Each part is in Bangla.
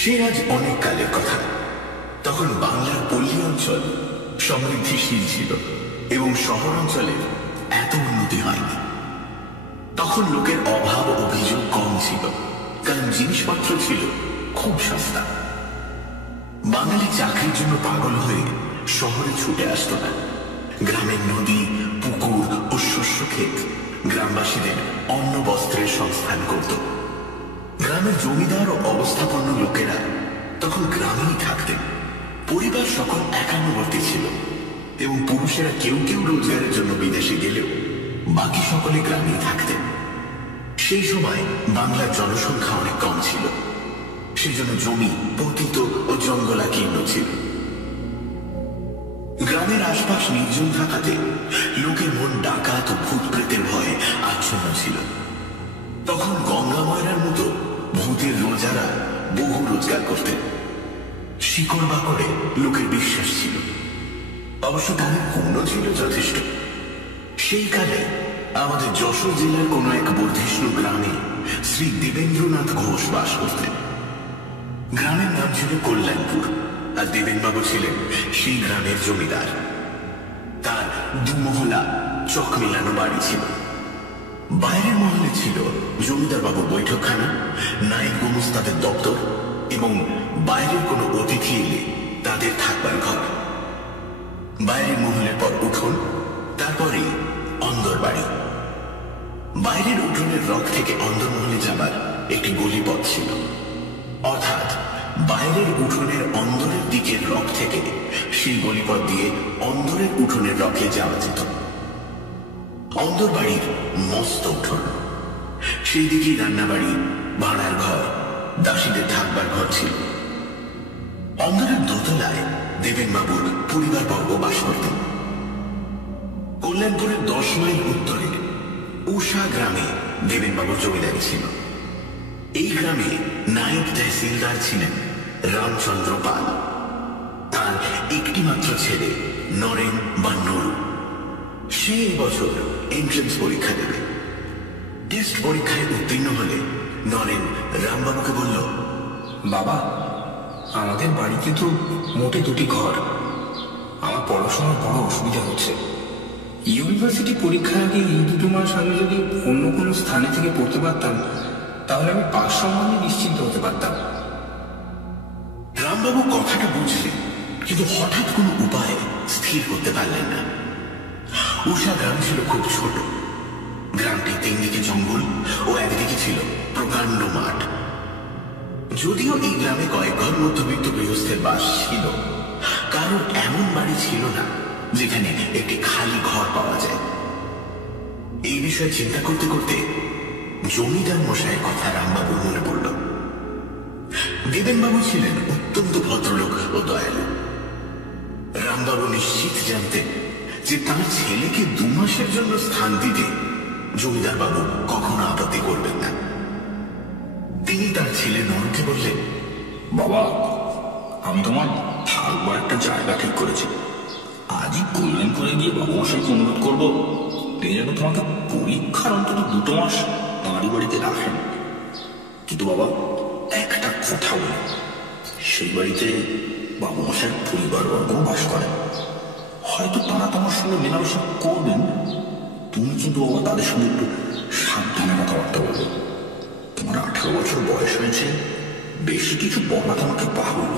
সে আজ অনেক কালের কথা। তখন বাংলার পল্লী অঞ্চল সমৃদ্ধিশীল ছিল এবং শহর অঞ্চলের এত উন্নতি হয়নি। তখন লোকের অভাব অভিযোগ কম ছিল, কারণ জিনিসপত্র ছিল খুব সস্তা। বাঙালি চাকরির জন্য পাগল হয়ে শহরে ছুটে আসত না। গ্রামের নদী, পুকুর ও শস্য ক্ষেত গ্রামবাসীদের অন্ন বস্ত্রের সংস্থান করত। গ্রামের জমিদার ও অবস্থাপন্ন লোকেরা তখন গ্রামেই থাকতেন। পরিবার সকল একান্নবর্তী ছিল এবং পুরুষেরা কেউ কেউ রোজগারের জন্য বিদেশে গেলেও বাকি সকলে গ্রামেই থাকতেন। সেই সময় বাংলার জনসংখ্যা অনেক কম ছিল, সেজন্য জমি পতিত ও জঙ্গলাকীর্ণ ছিল। গ্রামের আশপাশ নির্জন থাকাতে লোকের মন ডাকাত ও ভূত প্রেতের ভয়ে আচ্ছন্ন ছিল। তখন গঙ্গা ময়রার মতো ভূতের রোজারা বহু রোজগার করতেন। শিকড় বাকড়ে লোকের বিশ্বাস ছিল, অবশ্য তাদের পুণ্য ছিল যথেষ্ট। সেই কালে আমাদের যশোর জেলার কোন এক বর্ধিষ্ণু গ্রামে শ্রী দেবেন্দ্রনাথ ঘোষ বাস করতেন। গ্রামের নাম ছিল কল্যাণপুর, আর দেবেনবাবু ছিলেন সেই গ্রামের জমিদার। তার দুমহলা চক মেলানো বাড়ি ছিল। বাইরের মহলে ছিল জমিদার বাবুর বৈঠকখানা, নায়েব গোমস্তাদের দপ্তর এবং বাইরের কোনো অতিথি এলে তাদের থাকবার ঘর। বাইরের মহলের পর উঠোন, তারপরে অন্দর বাড়ি। বাইরের উঠোনের রক থেকে অন্দরমহলে যাবার একটি গলিপথ ছিল, অর্থাৎ বাইরের উঠোনের অন্দরের দিকের রক থেকে সেই গলিপথ দিয়ে অন্দরের উঠোনের রকে যাওয়া যেত। অন্দর বাড়ির মস্ত উঠোন, সেই দিকেই রান্নাবাড়ি, ভাড়ার ঘর, দাসীদের থাকবার ঘর ছিল। অন্দরের দোতলায় দেবেনবাবুর পরিবারবর্গ বাস করতেন। কল্যাণপুরের 10 মাইল উত্তরে উষা গ্রামে দেবেনবাবুর জমিদারি ছিল। এই গ্রামে নায়েব তহসিলদার ছিলেন রামচন্দ্র পাল। তার একটি মাত্র ছেলে নরেন বা নরু। সে এবছর এন্ট্রান্স পরীক্ষা দেবে। টেস্ট পরীক্ষায় উত্তীর্ণ হলে নরেন রামবাবুকে বলল, বাবা, আমাদের বাড়িতে তো মোটে 2টি ঘর। আমার পড়াশোনার বড় অসুবিধা হচ্ছে। ইউনিভার্সিটি পরীক্ষার আগে এই 2 মাস আমি যদি অন্য কোনো স্থানে থেকে পড়তে পারতাম, তাহলে আমি পাস সম্বন্ধে নিশ্চিন্ত হতে পারতাম। রামবাবু কথাটা বুঝলেন, কিন্তু হঠাৎ কোনো উপায় স্থির করতে পারলেন না। উষা গ্রাম ছিল খুব ছোট। গ্রামটি 3 দিকে জঙ্গল ও একদিকে ছিল প্রকাণ্ড মাঠ। যদিও এই গ্রামে কয়েক ঘর মধ্যবিত্ত গৃহস্থের বাস ছিল, কারণ এমন বাড়ি ছিল না যেখানে একটি খালি ঘর পাওয়া যায়। এই বিষয়ে চিন্তা করতে করতে জমিদার মশাইয়ের কথা রামবাবুর মনে পড়ল। দেবেনবাবু ছিলেন অত্যন্ত ভদ্রলোক ও দয়ালু। রামবাবু নিশ্চিত জানতেন যে তার ছেলেকে 2 মাসের জন্য স্থান দিতে জমিদার বাবু কখনো আপত্তি করবেন না। তিনি তার ছেলে নরকে বললেন, বাবা, আমি তোমার থাকবার একটা জায়গা ঠিক করেছি। আজই কল্যাণপুরে গিয়ে বাবু মশাইকে অনুরোধ করবো তিনি যেন তোমাকে পরীক্ষার অন্তত 2 মাস তাঁরই বাড়িতে রাখেন। কিন্তু বাবা, একটা কথা বলি, সেই বাড়িতে বাবু মশাইয়ের পরিবারবর্গ বাস করেন। হয়তো তারা তোমার সঙ্গে মেলামেশা করবেন, তুমি কিন্তু বাবা তাদের সঙ্গে একটু সাবধানে কথাবার্তা বলবে। তোমার 18 বছর বয়স হয়েছে, বেশি কিছু বলা তোমাকে বাহুল্য।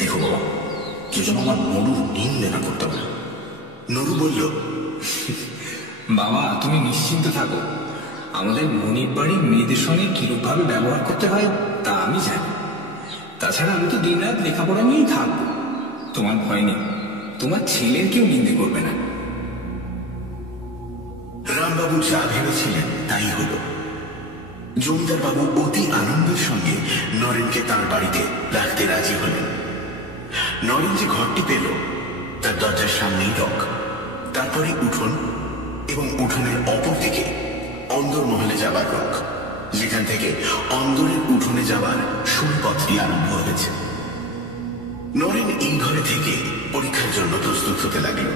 দেখো বাবা, কেউ যেন আমার নরুর নিন্দে না করতে পারে। নরু বলল, বাবা, তুমি নিশ্চিন্ত থাকো। আমাদের মনির বাড়ির মেয়েদের সঙ্গে কিরূপভাবে ব্যবহার করতে হয় তা আমি জানি। তাছাড়া আমি তো দিনরাত লেখাপড়া নিয়েই থাকবো। তোমার ভয় নেই, তোমার ছেলের কেউ নিন্দে করবে না। রামবাবু যা ভেবেছিলেন তাই হল। জমিদার বাবু অতি আনন্দের সঙ্গে নরেনকে তার বাড়িতে রাখতে রাজি হলেন। নরেন যে ঘরটি পেল তার দরজার সামনেই রক, তারপরে উঠোন এবং উঠোনের অপর দিকে অন্দরমহলে যাবার রক, যেখান থেকে অন্দরের উঠোনে যাবার সুপথটি আরম্ভ হয়েছে। নরেন এই ঘরে থেকে পরীক্ষার জন্য প্রস্তুত হতে লাগল।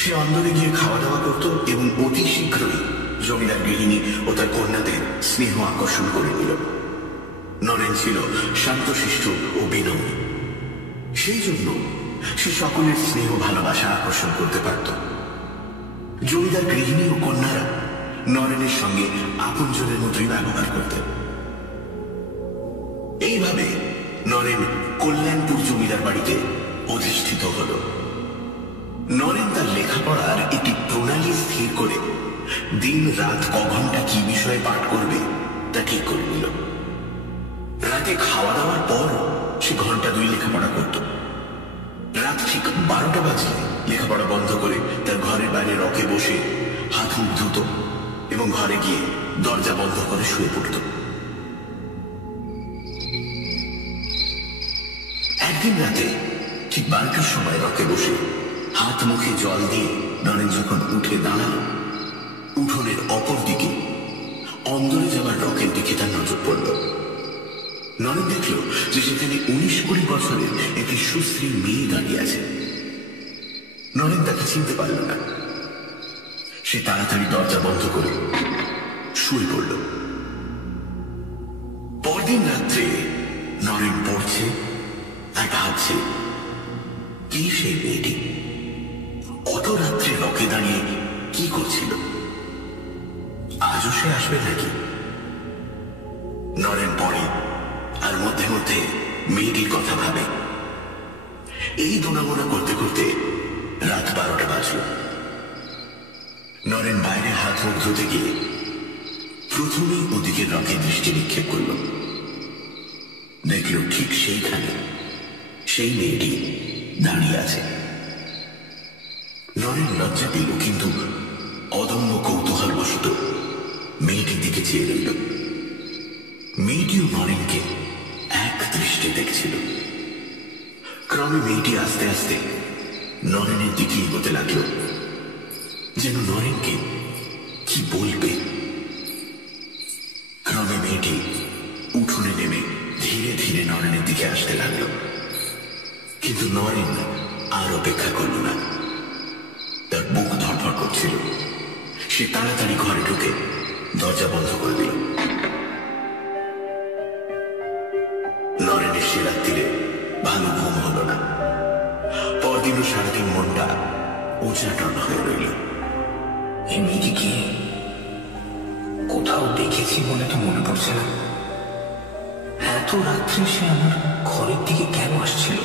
সে অন্দরে গিয়ে খাওয়া দাওয়া করত এবং অতি শীঘ্রই জমিদার গৃহিণী ও তার কন্যাদের স্নেহ আকর্ষণ করে নিল। নরেন নরেন ছিল শান্তশিষ্ট ও বিনয়ী। সেই জন্য সে সকলের স্নেহ ভালোবাসা আকর্ষণ করতে পারত। জমিদার গৃহিণী ও কন্যারা নরেনের সঙ্গে আপনজনের মতোই ব্যবহার করতেন। এইভাবে নরেন কল্যাণপুর জমিদার বাড়িতে অধিষ্ঠিত হল। নরেন তার লেখাপড়ার একটি প্রণালী স্থির করে দিন রাত ক ঘন্টা কি বিষয়ে পাঠ করবে তা ঠিক করে নিল। রাতে খাওয়া দাওয়ার পর সে ঘন্টা 2 লেখাপড়া করত। রাত ঠিক 12টা বাজলে লেখাপড়া বন্ধ করে তার ঘরের বাইরে রকে বসে হাত মুখ ধুত এবং ঘরে গিয়ে দরজা বন্ধ করে শুয়ে পড়ত। একদিন রাতে ঠিক 12টার সময় রকে বসে হাত মুখে জল দিয়ে নরেন যখন উঠে দাঁড়াল, উঠোনের অপর দিকে অন্দরে যাওয়ার রকের দিকে তার নজর পড়ল। নরেন দেখল যে সেখানে 19-20 বছরের একটি সুশ্রী মেয়ে দাঁড়িয়ে আছে। নরেন তাকে চিনতে পারল না। সে তাড়াতাড়ি দরজা বন্ধ করে শুয়ে পড়ল। পরদিন রাত্রে নরেন পড়ছে আর ভাবছে, কি সেই মেয়েটি অত রাত্রে রকে দাঁড়িয়ে কি করছিল? আজও সে আসবে নাকি? নরেন পড়ে আর মধ্যে মধ্যে মেয়েটির কথা ভাবে। এই দোনামোনা করতে করতে রাত 12টা বাজল। নরেন বাইরে হাত মুখ ধুতে গিয়ে প্রথমেই ওদিকে রকে দৃষ্টি নিক্ষেপ করল। দেখল ঠিক সেইখানে সেই মেয়েটি দাঁড়িয়ে আছে। নরেন লজ্জা পেল, কিন্তু অদম্য কৌতূহল বশত মেয়েটির দিকে চেয়ে রইল। মেয়েটিও নরেনকে এক দৃষ্টে দেখছিল। ক্রমে মেয়েটি আস্তে আস্তে নরেনের দিকে এগোতে লাগলো, যেন নরেনকে কি বলবে। ক্রমে মেয়েটি উঠোনে নেমে ধীরে ধীরে নরেনের দিকে আসতে লাগলো, কিন্তু নরেন আর অপেক্ষা করল না। তার বুক ধড়ফড় করছিল। সে তাড়াতাড়ি ঘরে ঢুকে দরজা বন্ধ করে দিল। নরেনের সে রাত্রিরে ভালো ঘুম হল না। পরদিনও সারাদিন মনটা উচাটন হয়ে রইল। এই মেয়েটি কি? কোথাও দেখেছি বলে তো মনে পড়ছে না। এত রাত্রে সে আমার ঘরের দিকে কেন আসছিল?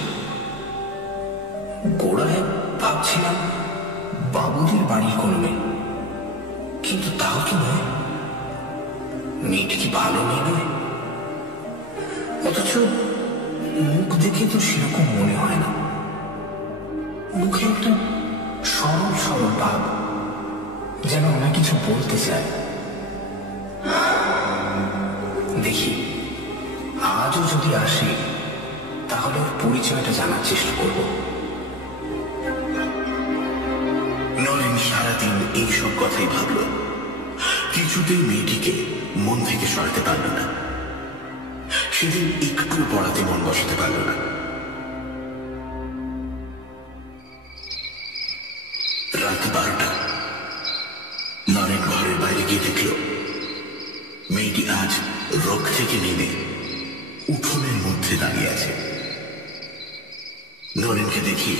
গোড়ায় ভাবছিলাম বাবুদের বাড়ির কোনো মেয়ে, কিন্তু তাও তো নয়। মেয়েটি কি ভালো মেয়ে নয়? অথচ মুখ দেখে তো সেরকম মনে হয় না। মুখে একটা সরল সরল ভাব, যেন আমায় কিছু বলতে চায়। দেখি আজও যদি আসে তাহলে ওর পরিচয়টা জানার চেষ্টা করব। নরেন সারাদিন এইসব কথাই ভাবল। কিছুতেই মেয়েটিকে মন থেকে সরাতে পারল না। সেদিন একটু পড়াতে মন বসাতে পারল না। রাত 12টা। নরেন ঘরের বাইরে গিয়ে দেখল মেয়েটি আজ রক থেকে নেমে উঠোনের মধ্যে দাঁড়িয়ে আছে। নরেনকে দেখি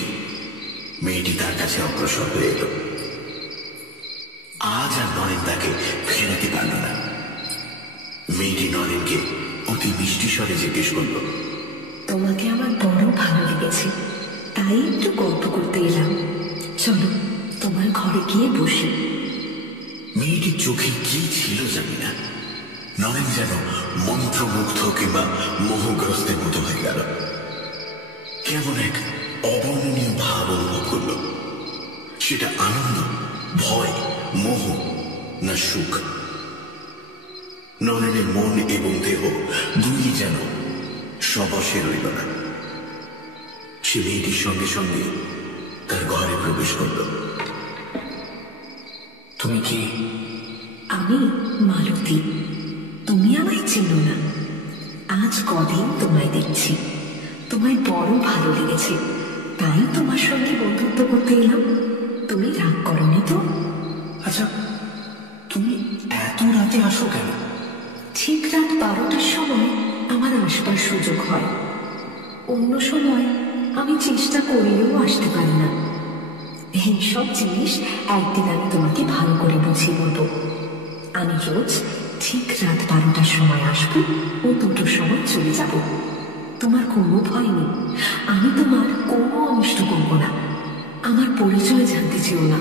মেয়েটি তার কাছে অগ্রসর হয়ে এলো। আজ আর নরেন তাকে ফেরাতে পারল না। মেয়েটি নরেনকে অতি মিষ্টি স্বরে জিজ্ঞেস করল, তোমাকে আমার বড় ভালো লেগেছে, তাই একটু গল্প করতে এলাম। চলো তোমার ঘরে গিয়ে বসি। মেয়েটির চোখে কি ছিল জানি না। নরেন যেন মন্ত্রমুগ্ধ কিংবা মোহগ্রস্তের মতো হয়ে গেল। কেমন এক অবর্ণনীয় ভাব অনুভব করল। সেটা আনন্দ, ভয়, মোহ না সুখ? নরেনের মন এবং দেহ দুই যেন সবশে রইল না। সে মেয়েটির সঙ্গে সঙ্গে তার ঘরে প্রবেশ করল। তুমি কি? আমি মালতী। তুমি আমায় চেনো না। আজ কদিন তোমায় দেখছি, তোমায় বড় ভালো লেগেছে, তাই তোমার সঙ্গে বন্ধুত্ব করতে এলাম। তুমি রাগ করনি তো? আচ্ছা, তুমি এত রাতে আসো কেন? ঠিক রাত 12টার সময় আমার আসবার সুযোগ হয়। অন্য সময় আমি চেষ্টা করলেও আসতে পারি না। এইসব জিনিস একদিন আমি তোমাকে ভালো করে বুঝিয়ে বলবো। আমি রোজ ঠিক রাত 12টার সময় আসবো ও 2টোর সময় চলে যাব। তোমার কোনো ভয় নেই, আমি তোমার কোনো অনিষ্ট করবো না। আমার পরিচয় জানতে চেও না,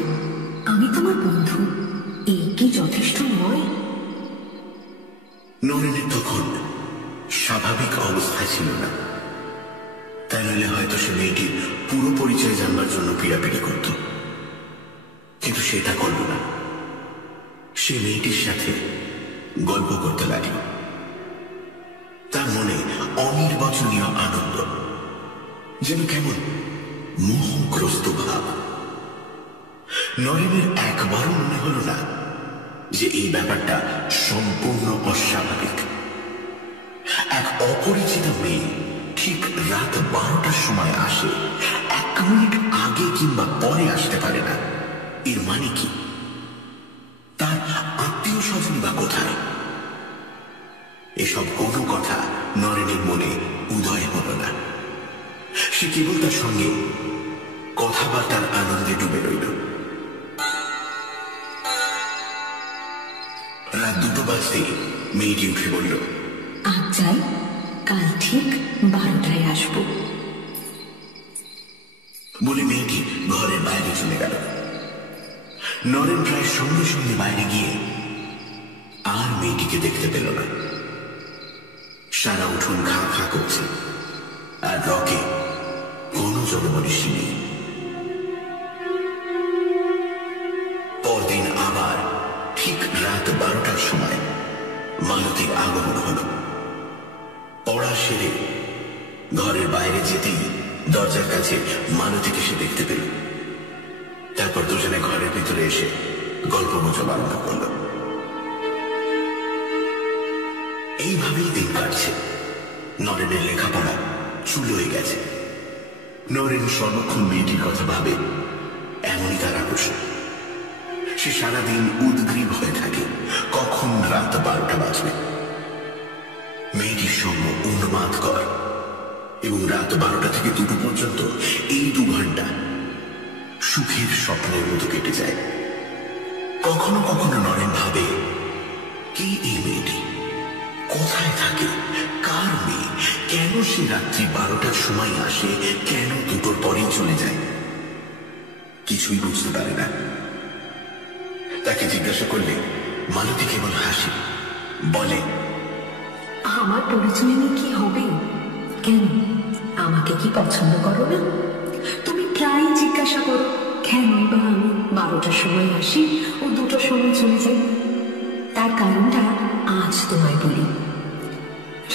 আমি তোমার বন্ধু। এই কি যথেষ্ট নয়? নরেনের তখন স্বাভাবিক অবস্থায় ছিল না, তাই নইলে হয়তো সে মেয়েটির পুরো পরিচয় জানবার জন্য পিড়াপিড়ি করত। কিন্তু সে তা করল না। সে মেয়েটির সাথে গল্প করতে লাগল। তার মনে অনির্বচনীয় আনন্দ, যেন কেমন মোহগ্রস্ত ভাব। নরেনের একবারও মনে হল না যে এই ব্যাপারটা সম্পূর্ণ অস্বাভাবিক। এক অপরিচিত মেয়ে ঠিক রাত 12টার সময় আসে, 1 মিনিট আগে কিংবা পরে আসতে পারে না। এর মানে কি? তার আত্মীয় স্বজন বা কোথায়? এসব কোনো কথা নরেনের মনে উদয় হল না। সে কেবল তার সঙ্গে কথাবার্তার আনন্দে ডুবে রইল। রাত 2টো বাজতেই মেয়েটি উঠে বলল, আজ যাই, কাল ঠিক 12টায় আসবো। বলে মেয়েটি ঘরের বাইরে চলে গেল। নরেন প্রায় সঙ্গে সঙ্গে বাইরে গিয়ে আর মেয়েটিকে দেখতে পেল না। সারা উঠোন খা খা করছে, আর রকে কোনো জনমনীষী নেই। পরদিন আবার ঠিক রাত 12টার সময় মালতীর আগমন হল। পড়া সেরে ঘরের বাইরে যেতেই দরজার কাছে মালতীকে সে দেখতে পেল। তারপর দুজনে ঘরের ভিতরে এসে গল্প গুজব আরম্ভ করল। এইভাবেই দিন কাটছে। নরেনের লেখাপড়া চুলো হয়ে গেছে। নরেন সর্বক্ষণ মেয়েটির কথা ভাবে, এমনই তার আকর্ষণ। সে সারাদিন উদ্গ্রীব হয়ে থাকে কখন রাত 12টা বাজবে। মেয়েটির সঙ্গ উন্মাদ কর, এবং রাত 12টা থেকে 2টো পর্যন্ত এই 2 ঘন্টা সুখের স্বপ্নের মতো কেটে যায়। কখনো কখনো নরেন ভাবে, কে এই মেয়েটি, কোথায় থাকে, কার মেয়ে, কেন সে রাত্রি 12টার সময় আসে, কেন 2টোর পরেই চলে যায়? কিছুই বুঝতে পারে না। তাকে জিজ্ঞাসা করলে মালতী কেবল হাসে, বলে, আমার পরিচয় নিয়ে কি হবে? কেন, আমাকে কি পছন্দ করো না? তুমি প্রায় জিজ্ঞাসা করো কেনই বা আমি 12টার সময় আসি ও 2টোর সময় চলে যাই। তার কারণটা আজ তোমায় বলি।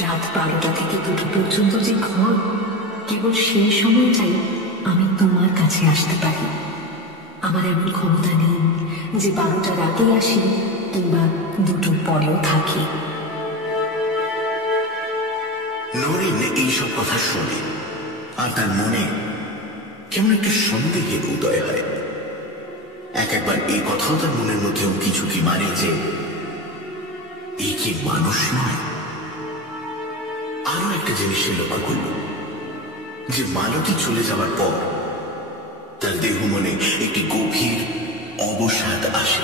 রাত 12টা থেকে 2টো পর্যন্ত যে ঘর, কেবল সেই সময়টাই আমি তোমার কাছে আসতে পারি। আমার এমন ক্ষমতা নেই যে 12টার আগে আসি কিংবা 2টোর পরেও থাকি। নরেন এইসব কথা শোনে, আর তার মনে কেমন একটা সন্দেহের উদয় হয়। একবার এই কথাও তার মনের মধ্যেও কিছু কি মারে যে এই কি মানুষ নয়? আরো একটা জিনিস সে লক্ষ্য করল, যে মালতী চলে যাওয়ার পর তার দেহ মনে একটি গভীর অবসাদ আসে।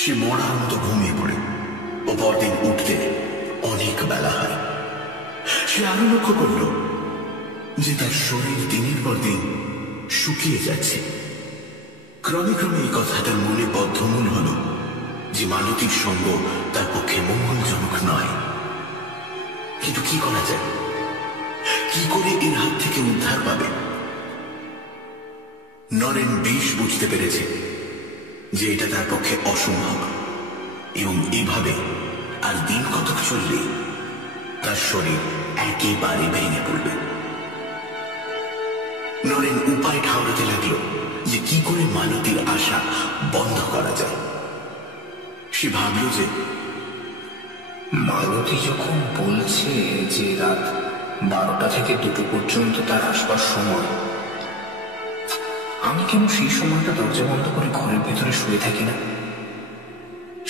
সে মরার মতো ঘুমিয়ে পড়ে ও পরদিন উঠতে অনেক বেলা হয়। সে আরো লক্ষ্য করল যে তার শরীর দিনের পর দিন শুকিয়ে যাচ্ছে। ক্রমে ক্রমে এই কথা তার মনে বদ্ধমূল হল যে মালতীর সঙ্গ তার পক্ষে মঙ্গলজনক নয়। কিন্তু কি করা যায়? কি করে এর হাত থেকে উদ্ধার পাবে? নরেন বেশ বুঝতে পেরেছে যে এটা তার পক্ষে অসম্ভব, এবং এভাবে আর দিন কতক চললে তার শরীর একেবারে ভেঙে পড়বে। নরেন উপায় ঠাউরাতে লাগলো যে কি করে মালতীর আশা বন্ধ করা যায়। সে ভাবল যে মালতী যখন বলছে যে রাত 12টা থেকে 2টো পর্যন্ত তার আসবার সময়, আমি কেন সেই সময়টা দরজা বন্ধ করে ঘরের ভেতরে শুয়ে থাকি না?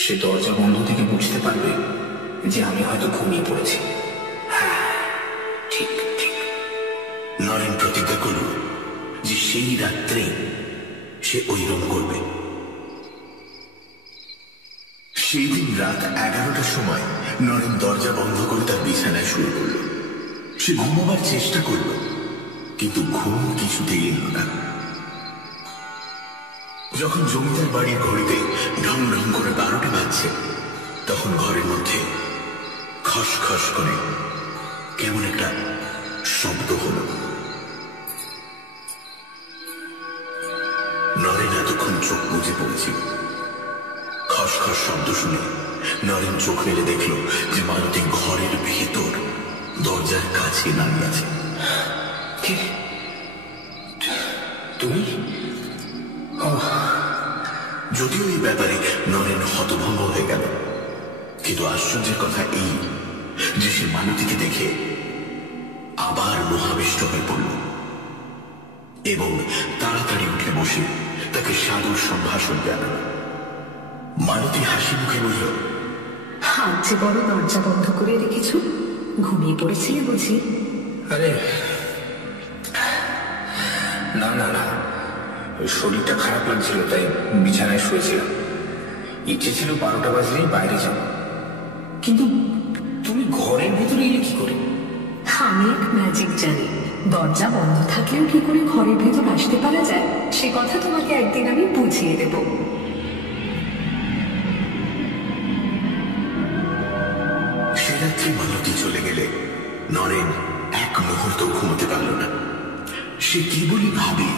সে দরজা বন্ধ থেকে বুঝতে পারবে যে আমি হয়তো ঘুমিয়ে পড়েছি। হ্যাঁ, সেই রাত্রে সে ঐরম করবে। সেই দিন রাত 11টার সময় নরেন দরজা বন্ধ করে তার বিছানায় শুয়ে পড়ল। সে ঘুমাবার চেষ্টা করল, কিন্তু ঘুম কিছুতেই এল না। যখন জমিদার বাড়ির ঘড়িতে ঢং ঢং করে 12টা বাজছে, তখন ঘরের মধ্যে খসখস করে কেমন একটা শব্দ হল। নরেন এতক্ষণ চোখ বুজে পড়েছিল। খসখস শব্দ শুনে নরেন চোখ মেলে দেখল যে মালতী ঘরের ভেতর দরজার কাছে দাঁড়িয়ে আছে। তুমি? যদিও এই ব্যাপারে নরেন হতভম্ব হয়ে গেল, কিন্তু আশ্চর্যের কথা এই যে সে মালতীকে দেখে আবার মোহাবিষ্ট হয়ে পড়ল এবং তাড়াতাড়ি উঠে বসে তাকে সাদর সম্ভাষণ জানাল। মালতী হাসি মুখে বলল, হাত যে বড় দরজা বন্ধ করে রেখেছ, ঘুমিয়ে পড়েছিলে বুঝি? আরে না না না, শরীরটা খারাপ লাগছিল তাই বিছানায় শুয়েছিলাম। ইচ্ছে ছিল 12টা বাজলেই বাইরে যাব, কিন্তু তুমি ঘরের ভেতরে এলে কি করে? আমি এক ম্যাজিক জানি। দরজা বন্ধ থাকলেও কি করে ঘরের ভেতর আসতে পারা যায় সে কথা তোমাকে একদিন আমি বুঝিয়ে দেব। সে রাত্রে মালতী চলে গেলে নরেন এক মুহূর্ত ঘুমোতে পারল না। সে কেবলই ভাবে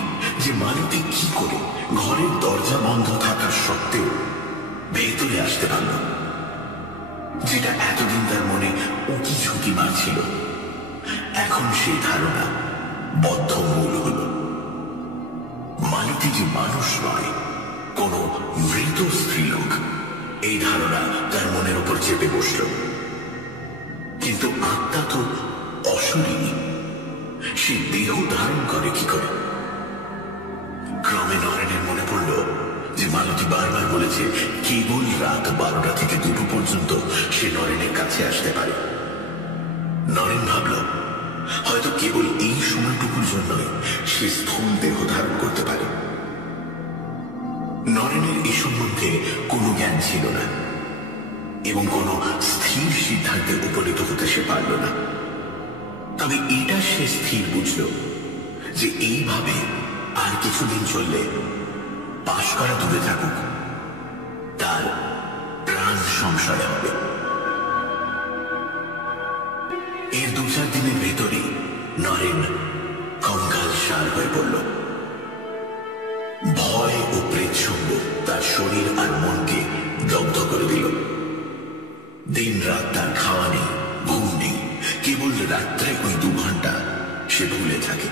যে মালতী কি করে ঘরের দরজা বন্ধ থাকার সত্ত্বেও ভেতরে আসতে পারল, যেটা এতদিন তার মনে উকি ঝুঁকি মারছিল। এখন সেই ধারণা বদ্ধমূল হল। মালতী যে মানুষ নয়, কোন মৃত স্ত্রীলোক, এই ধারণা তার মনের উপর চেপে বসল। কিন্তু আত্মা তো অশরীরী, সে দেহ ধারণ করে কি করে? ক্রমে নরেনের মনে পড়ল যে মালতী বারবার বলেছে কেবল রাত 12টা থেকে 2টো পর্যন্ত সে নরেনের কাছে আসতে পারে। নরেন ভাবল হয়তো কেবল এই সময়টুকুর জন্যই সে স্থূল দেহ ধারণ করতে পারে। নরেনের এ সম্বন্ধে কোনো জ্ঞান ছিল না এবং কোনো স্থির সিদ্ধান্তে উপনীত হতে সে পারল না। তবে এটা সে স্থির বুঝল যে এইভাবে আর কিছুদিন চললে, পাশ করা দূরে থাকুক, তার প্রাণ সংশয় হবে। এর 2-4 দিনের ভেতরে নরেন কঙ্কাল সার হয়ে পড়ল। ভয় ও প্রেতসঙ্গ তার শরীর আর মনকে দগ্ধ করে দিল। দিন রাত তার খাওয়া নেই, ঘুম নেই, কেবল রাত্রে ওই 2 ঘন্টা সে ভুলে থাকে।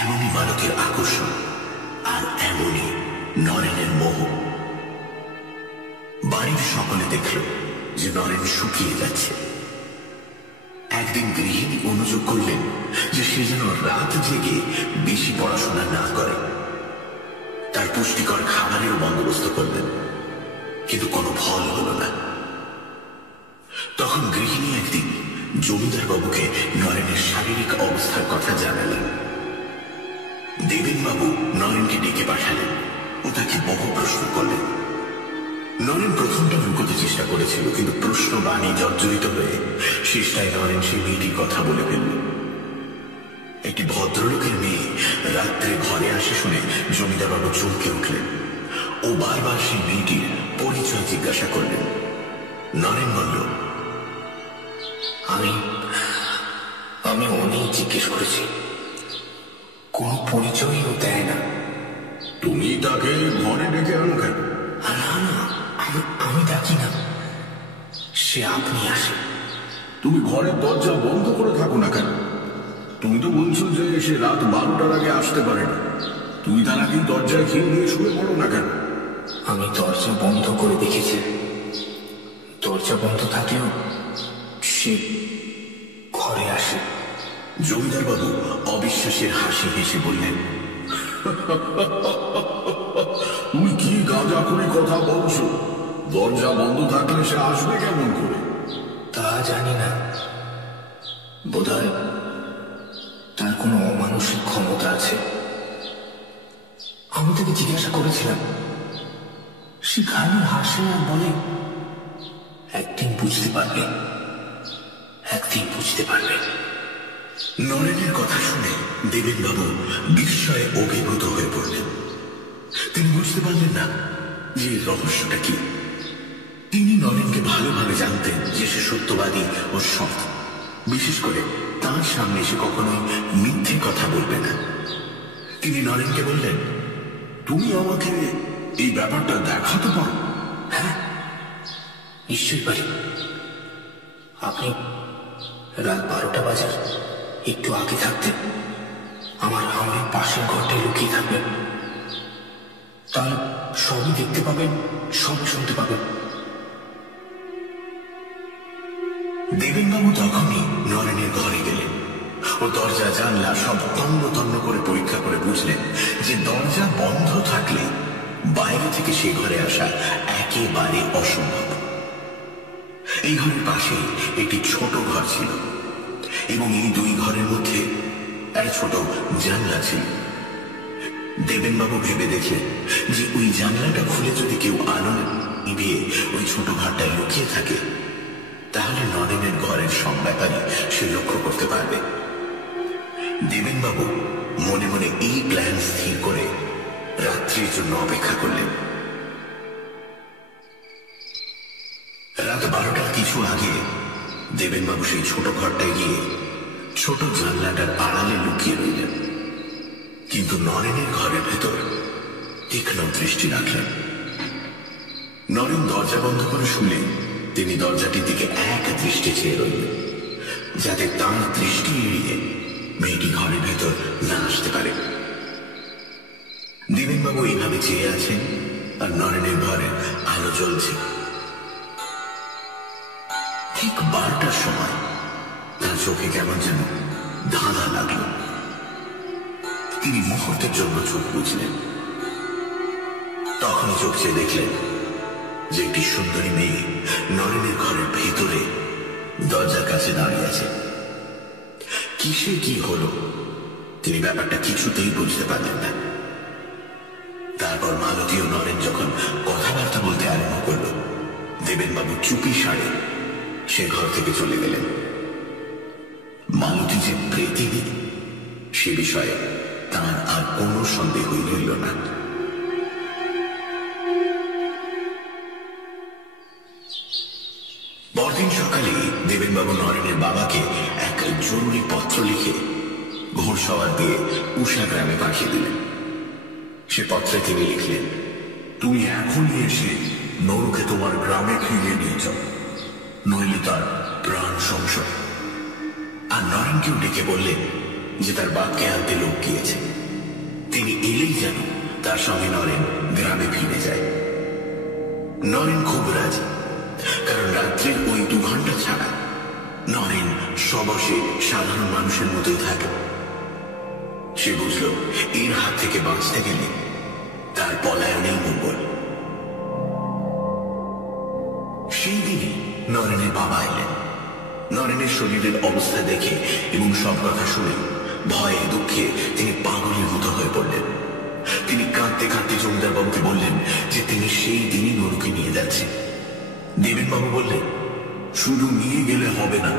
এমনই মালতীর আকর্ষণ আর এমনই নরেনের মোহ। বাড়ির সকলে দেখল যে নরেন শুকিয়ে যাচ্ছে। একদিন গৃহিণী অনুযোগ করলেন যে সে যেন রাত জেগে বেশি পড়াশোনা না করে, তার পুষ্টিকর খাবারেরও বন্দোবস্ত করলেন, কিন্তু কোনো ফল হল না। তখন গৃহিণী একদিন জমিদার বাবুকে নরেনের শারীরিক অবস্থার কথা জানালেন। দেবেন বাবু নরেনকে ডেকে পাঠালেন ও তাকে বহু প্রশ্ন করলেন। নরেন প্রথমটা লুকোতে চেষ্টা করেছিল, কিন্তু প্রশ্ন বাণী জর্জরিত হয়ে শেষটায় নরেন সেই মেয়েটির কথা বলে ফেলল। একটি ভদ্রলোকের মেয়ে রাত্রে ঘরে আসে শুনে জমিদার বাবু চমকে উঠলেন ও বারবার সেই মেয়েটির পরিচয় জিজ্ঞাসা করলেন। নরেন বলল, আমি অনেক জিজ্ঞেস করেছি, কোনো পরিচয়ও দেয় না। তুমি তাকে ঘরে ডেকে আনো কেন? না না, আমি ডাকি না, সে আপনি আসে। তুমি ঘরের দরজা বন্ধ করে থাকো না কেন? তুমি তো বলছো যে সে রাত 12টার আগে আসতে পারে না। তুমি তার আগে দরজায় খিল দিয়ে শুয়ে পড়ো না কেন? আমি দরজা বন্ধ করে দেখেছি, দরজা বন্ধ থাকলেও সে ঘরে আসে। জমিদার বাবু অবিশ্বাসের হাসি হেসে বললেন, তুমি কি গাঁজা করে কথা বলছো? দরজা বন্ধ থাকলে সে আসবে কেমন করে? তা জানি না, বোধহয় তার কোনো অমানসিক ক্ষমতা আছে। আমি তাকে জিজ্ঞাসা করেছিলাম, সে খালি হাসে আর বলে, একদিন বুঝতে পারবে, একদিন বুঝতে পারবে। নরেনের কথা শুনে দেবেনবাবু বিস্ময়ে অভিভূত হয়ে পড়লেন। তিনি বুঝতে পারলেন না যে রহস্যটা কি। তিনি নরেনকে ভালোভাবে জানতেন যে সে সত্যবাদী ও সৎ। বিশেষ করে তার সামনে সে কখনোই মিথ্যে কথা বলবে না। তিনি নরেনকে বললেন, তুমি আমাকে এই ব্যাপারটা দেখাতে পারো? হ্যাঁ, নিশ্চয়ই পারি। আপনি রাত 12টা বাজার একটু আগে থাকতেন আমার পাশের ঘরটায় লুকিয়ে থাকবেন, তাহলে সবই দেখতে পাবেন, সবই শুনতে পাবেন। দেবেনবাবু তখনই নরেনের ঘরে গেলেন ও দরজা জানলা সব তন্ন তন্ন করে পরীক্ষা করে বুঝলেন যে দরজা বন্ধ থাকলে বাইরে থেকে সে ঘরে আসা একেবারে অসম্ভব। এই ঘরের পাশে একটি ছোট ঘর ছিল এবং এই দুই ঘরের মধ্যে একটা ছোট জানলা ছিল। দেবেনবাবু ভেবে দেখলেন যে ওই জানলাটা খুলে যদি কেউ আলো নিভিয়ে ওই ছোট ঘরটায় লুকিয়ে থাকে, তাহলে নরেনের ঘরের সব ব্যাপারই সে লক্ষ্য করতে পারবে। দেবেনবাবু মনে মনে এই প্ল্যান স্থির করে রাত্রির জন্য অপেক্ষা করলেন। রাত 12টার কিছু আগে দেবেনবাবু সেই ছোট ঘরটায় গিয়ে ছোট জানলাটার আড়ালে লুকিয়ে রইলেন, কিন্তু নরেনের ঘরের ভেতর তীক্ষ্ণ দৃষ্টি রাখলেন। নরেন দরজা বন্ধ করে শুনে তিনি দরজাটির দিকে এক দৃষ্টি চেয়ে রইলেন, যাতে তাঁর দৃষ্টি এড়িয়ে মেয়েটি ঘরের ভেতর না আসতে পারে। দেবেনবাবু এইভাবে চেয়ে আছেন আর নরেনের ঘরে আলো জ্বলছে। ঠিক 12টার সময় তার চোখে কেমন যেন ধাঁধা লাগল। তিনি মুহূর্তের জন্য চোখ বুঝলেন। তখনই চোখ চেয়ে দেখলেন যে একটি সুন্দরী মেয়ে নরেনের ঘরের ভেতরে দরজার কাছে দাঁড়িয়ে আছে। কিসে কি হলো তিনি ব্যাপারটা কিছুতেই বুঝতে পারলেন না। তারপর মালতী ও নরেন যখন কথাবার্তা বলতে আরম্ভ করল, দেবেনবাবু চুপি সারে সে ঘর থেকে চলে গেলেন। মালতী যে প্রেতিনী সে বিষয়ে তার আর কোনো সন্দেহই রইল না। পরদিন সকালে দেবেনবাবু নরেনের বাবাকে এক জরুরি পত্র লিখে ঘোড়সওয়ার দিয়ে উষা গ্রামে পাঠিয়ে দিলেন। সে পত্রে তিনি লিখলেন, তুমি এখনই এসে নরুকে তোমার গ্রামে ফিরিয়ে নিয়ে যাও, নইলে তার প্রাণ সংশয়। আর নরেনকেও ডেকে বললেন যে তার বাপকে আনতে লোক গিয়েছে, তিনি এলেই যেন তার সঙ্গে নরেন গ্রামে ফিরে যায়। নরেন খুব রাজি, কারণ রাত্রের ওই 2 ঘন্টা ছাড়া নরেন সবসে সাধারণ মানুষের মতোই থাকে। সে বুঝল এর হাত থেকে বাঁচতে গেলে তার পলায়নেই মঙ্গল। সেই দিনই নরেনের বাবা এলেন। নরেনের শরীরের অবস্থা দেখে এবং সব কথা শুনে ভয়ে দুঃখে তিনি পাগলের মতো হয়ে পড়লেন। তিনি কাঁদতে কাঁদতে জমিদার বাবুকে বললেন যে তিনি সেই দিনই নরুকে নিয়ে যাচ্ছেন। দেবেনবাবু বললেন, শুধু নিয়ে গেলে হবে না,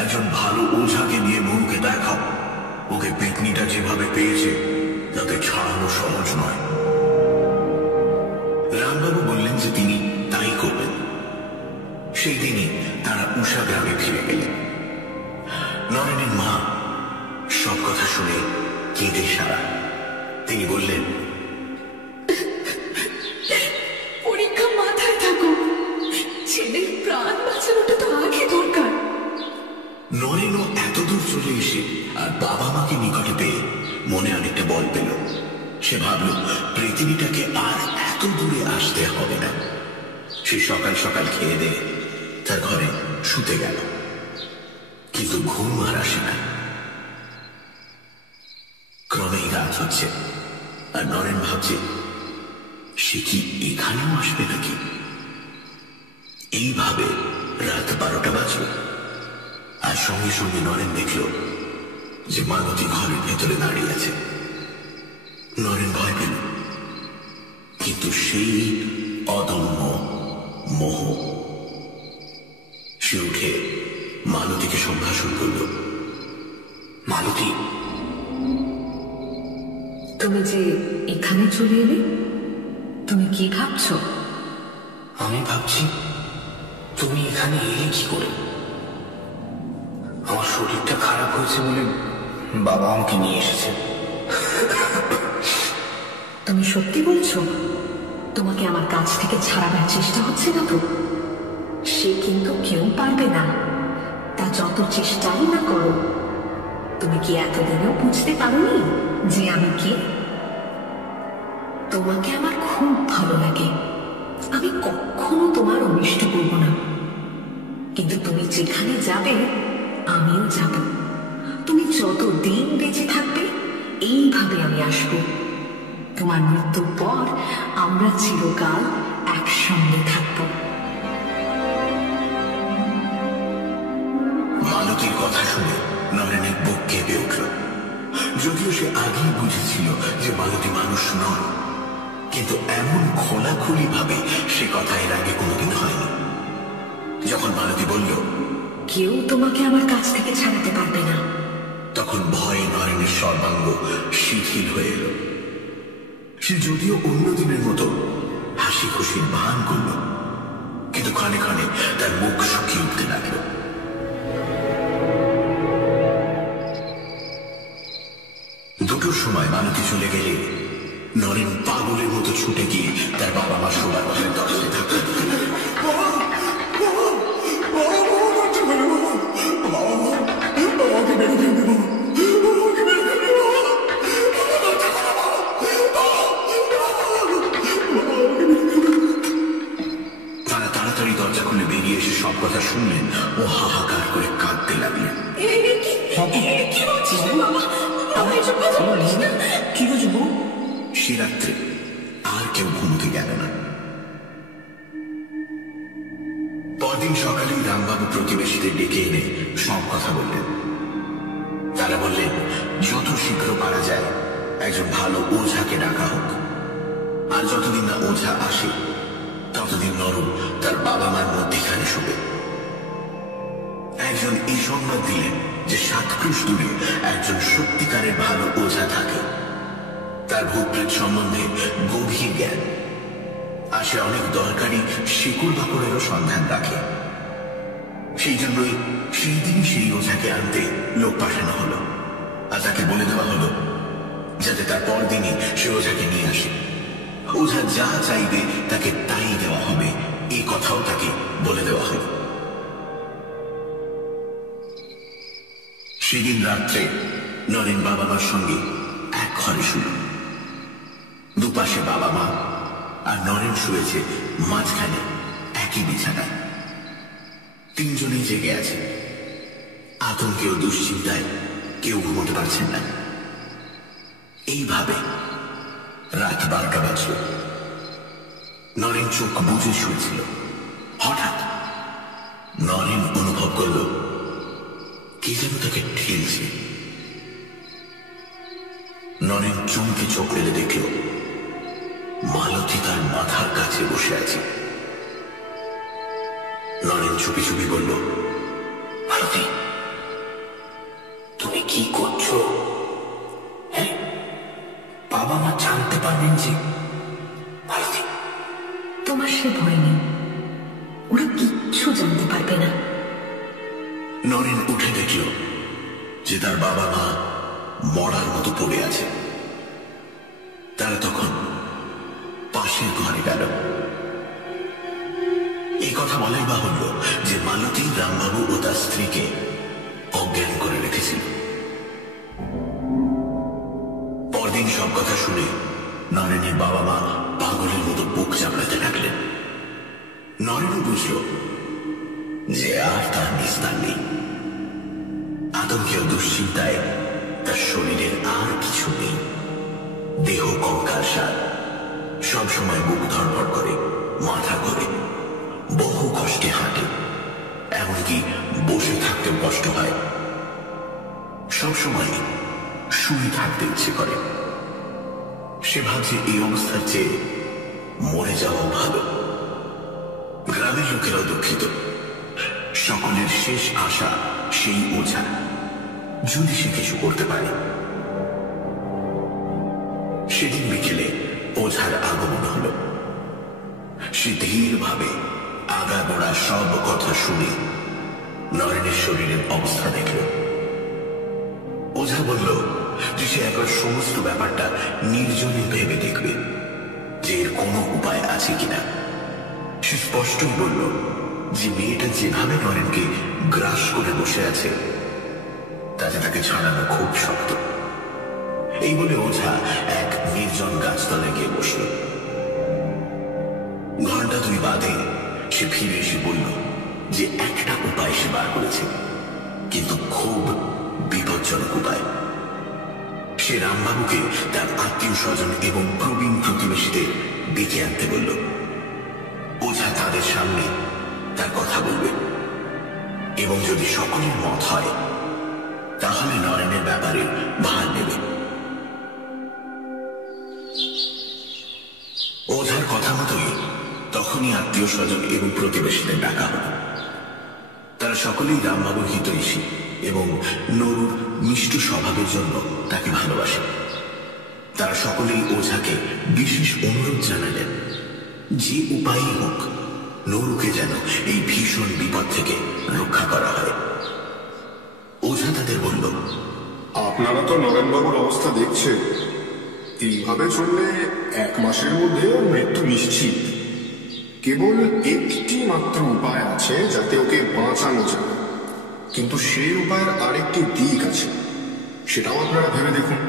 একজন ভালো ওঝাকে নিয়ে নরুকে দেখাও। ওকে পেতনিটা যেভাবে পেয়েছে তাতে ছাড়ানো সহজ নয়। রামবাবু বললেন যে তিনি তাই করবেন। সেই দিনই তারা উষা গ্রামে ফিরে গেলেন। নরেনের মা সব কথা শুনে কেঁদে সারা। তিনি বললেন, পরীক্ষা মাথায় থাকুক, ছেলের প্রাণ বাঁচানোটা তো আগে দরকার। নরেনও এত দূর চলে এসে আর বাবা মাকে নিকটে পেয়ে মনে অনেকটা বল পেল। সে ভাবল পৃথিবীটাকে আর এত দূরে আসতে হবে না। সে সকাল সকাল খেয়ে দিয়ে তার ঘরে শুতে গেল, কিন্তু ঘুম আর আসে না। ক্রমেই রাত হচ্ছে আর নরেন ভাবছে সে কি এখানেও আসবে নাকি। এইভাবে রাত 12টা বাজল আর সঙ্গে সঙ্গে নরেন দেখল যে মালতী ঘরের ভেতরে দাঁড়িয়ে আছে। নরেন ভয় পেল কিন্তু সেই অদম্য মোহ। সে উঠে মালতীকে সম্ভাষণ করল। মালতী, তুমি যে এখানে চলে এলে, তুমি কি ভাবছো? আমি ভাবছি তুমি এখানে এলে কি করে। আমার শরীরটা খারাপ হয়েছে বলে বাবা আমাকে নিয়ে এসেছে। তুমি সত্যি বলছো? তোমাকে আমার কাছ থেকে ছাড়াবার চেষ্টা হচ্ছে না তো? সে কিন্তু কেউ পারবে না, তা যত চেষ্টাই না করো। তুমি কি এতদিনেও বুঝতে পারোনি যে আমি কে? তোমাকে আমার খুব ভালো লাগে, আমি কখনো তোমার অনিষ্ট করব না। কিন্তু তুমি যেখানে যাবে আমিও যাব। তুমি যতদিন বেঁচে থাকবে এইভাবে আমি আসব। তোমার মৃত্যুর পর আমরা চিরকাল একসঙ্গে থাকব। মালতীর কথা শুনে নরেনের বুক কেঁপে উঠল। যদিও সে আগেই বুঝেছিল যে মালতী মানুষ নয়, কিন্তু এমন খোলাখুলি ভাবে সে কথা এর আগে কোনোদিন হয়নি। যখন মালতী বলল, কেউ তোমাকে আমার কাছ থেকে ছাড়াতে পারবে না, তখন ভয়ে নরেনের সর্বাঙ্গ শিথিল হয়ে এলো। সে যদিও অন্য দিনের মতো হাসি খুশির ভান করল, কিন্তু ক্ষণে ক্ষণে তার মুখ শুকিয়ে উঠতে লাগল। দুটোর সময় মালতী চলে গেলে নরেন পাগলের মতো ছুটে গিয়ে তার বাবা মা শোবার ঘরের দরজায় থাকতেন। তারা তাড়াতাড়ি দরজা খুলে বেরিয়ে এসে সব কথা শুনলেন ও হাহাকার করে কাঁদতে লাগলেন। সে রাত্রে আর কেউ ঘুমোতে গেল না। পরদিন সকালেই রামবাবু প্রতিবেশীদের ডেকে এনে সব কথা বললেন। তারা বললেন যত শীঘ্র পারা যায় একজন ভালো ওঝাকে ডাকা হোক, আর যতদিন না ওঝা আসে ততদিন নরম তার বাবা মার মধ্যেখানে শোবে। একজন এই সংবাদ দিলেন যে 7 ক্রোশ দূরে একজন সত্যিকারের ভালো ওঝা থাকে, তার ভূতপ্রেত সম্বন্ধে গভীর জ্ঞান, আর সে অনেক দরকারি শিকড় বাকড়েরও সন্ধান রাখে। সেই জন্যই সেই দিনই সেই ওঝাকে আনতে লোক পাঠানো হলো, আর তাকে বলে দেওয়া হলো যাতে তার পরদিনই সে ওঝাকে নিয়ে আসে। ওঝা যা চাইবে তাকে তাই দেওয়া হবে, এই কথাও তাকে বলে দেওয়া হলো। সেদিন রাত্রে নরেন বাবা মার সঙ্গে এক ঘরে শুল। দুপাশে বাবা মা, আর নরেন শুয়েছে মাঝখানে একই বিছানায়। তিনজনেই জেগে আছে। আতঙ্কে ও দুশ্চিন্তায় কেউ ঘুমোতে পারছেন না। এইভাবে রাত 12টা বাজল। নরেন চোখ বুজে শুয়েছিল। হঠাৎ নরেন অনুভব করল কে যেন তাকে ঠেলছে। নরেন চমকে চোখ মেলে দেখল মালতী তার মাথার কাছে বসে আছে। নরেন চুপি চুপি বলল, মালতী, তুমি কি করছো? হ্যাঁ, বাবা মা জানতে পারবেন যে? মালতী, তোমার সে ভয় নেই, ওরা কিচ্ছু জানতে পারবে না। নরেন উঠে দেখল যে তার বাবা মা মরার মতো পড়ে আছে। তারা তখন পাশের ঘরে গেল। এই কথা বলাই বাহুল্য যে মালতী রামবাবু ও তার স্ত্রীকে অজ্ঞান করে রেখেছিল। পরদিন সব কথা শুনে নরেনের বাবা মা পাগলের মতো বুক চাপড়াতে লাগলেন। নরেনও বুঝল যে আর তার নিস্তার নেই। আতঙ্কে ও দুশ্চিন্তায় তার শরীরের আর কিছু নেই। দেহ কঙ্কালসার, সবসময় বুক ধড়ফড় করে, মাথা ঘোরে, বহু কষ্টে হাঁটে, এমনকি বসে থাকতেও কষ্ট হয়। সবসময় শুয়ে থাকতে ইচ্ছে করে। সে ভাবছে এই অবস্থার চেয়ে মরে যাওয়াও ভালো। গ্রামের লোকেরাও দুঃখিত। সকলের শেষ আশা সেই ওঝা, যদি সে কিছু করতে পারে। সেদিন বিকেলে ওঝার আগমন হল। সে ধীরভাবে আগাগোড়া সব কথা শুনে নরেনের শরীরের অবস্থা দেখল। ওঝা বলল যে সে একবার সমস্ত ব্যাপারটা নির্জনে ভেবে দেখবে, যে এর কোনো উপায় আছে কিনা। সে স্পষ্টই বলল যে মেয়েটা যেভাবে নরেনকে গ্রাস করে বসে আছে, তাতে তাকে ছাড়ানো খুব শক্ত। এই বলে ওঝা এক নির্জন গাছতলায় গিয়ে বসল। ঘন্টা 2 বাদে সে ফিরে এসে বলল যে একটা উপায় সে বার করেছে, কিন্তু খুব বিপজ্জনক উপায়। সে রামবাবুকে তার আত্মীয় স্বজন এবং প্রবীণ প্রতিবেশীদের ডেকে আনতে বলল। ওঝা তাদের সামনে তার কথা বলবে, এবং যদি সকলের মত হয় তাহলে নরেনের ব্যাপারে ভার নেবে। ওঝার কথা মতোই তখনই আত্মীয় স্বজন এবং প্রতিবেশীদের ডাকা হল। তারা সকলেই রামবাবুর হিতৈষী এবং নরুর মিষ্টি স্বভাবের জন্য তাকে ভালোবাসে। তারা সকলেই ওঝাকে বিশেষ অনুরোধ জানালেন, যে উপায়ই হোক নরুকে যেন এই ভীষণ বিপদ থেকে রক্ষা করা হয়। ওঝা তাদের বলল, আপনারা তো নরেনবাবুর অবস্থা দেখছেন। এইভাবে চললে 1 মাসের মধ্যে ওর মৃত্যু নিশ্চিত। কেবল একটি মাত্র উপায় আছে যাতে ওকে বাঁচানো যায়, কিন্তু সেই উপায়ের আরেকটি দিক আছে, সেটাও আপনারা ভেবে দেখুন।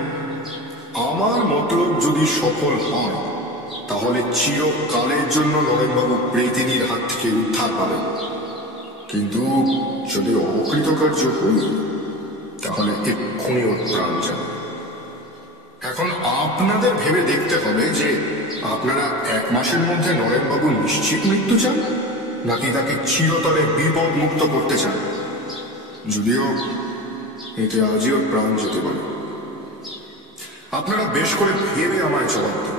আমার মতলব যদি সফল হয় তাহলে চিরকালের জন্য নরেনবাবু প্রেতিনীর হাত থেকে উদ্ধার পাবেন, কিন্তু যদি অকৃতকার্য হই তাহলে এক্ষুনি ওর প্রাণ যাবে। এখন আপনাদের ভেবে দেখতে হবে যে আপনারা 1 মাসের মধ্যে নরেনবাবু নিশ্চিত মৃত্যু চান, নাকি তাকে চিরতরে বিপদ মুক্ত করতে চান। যদিও এতে আজই ওর প্রাণ যেতে পারে। আপনারা বেশ করে ভেবে আমায় জবাব দিন।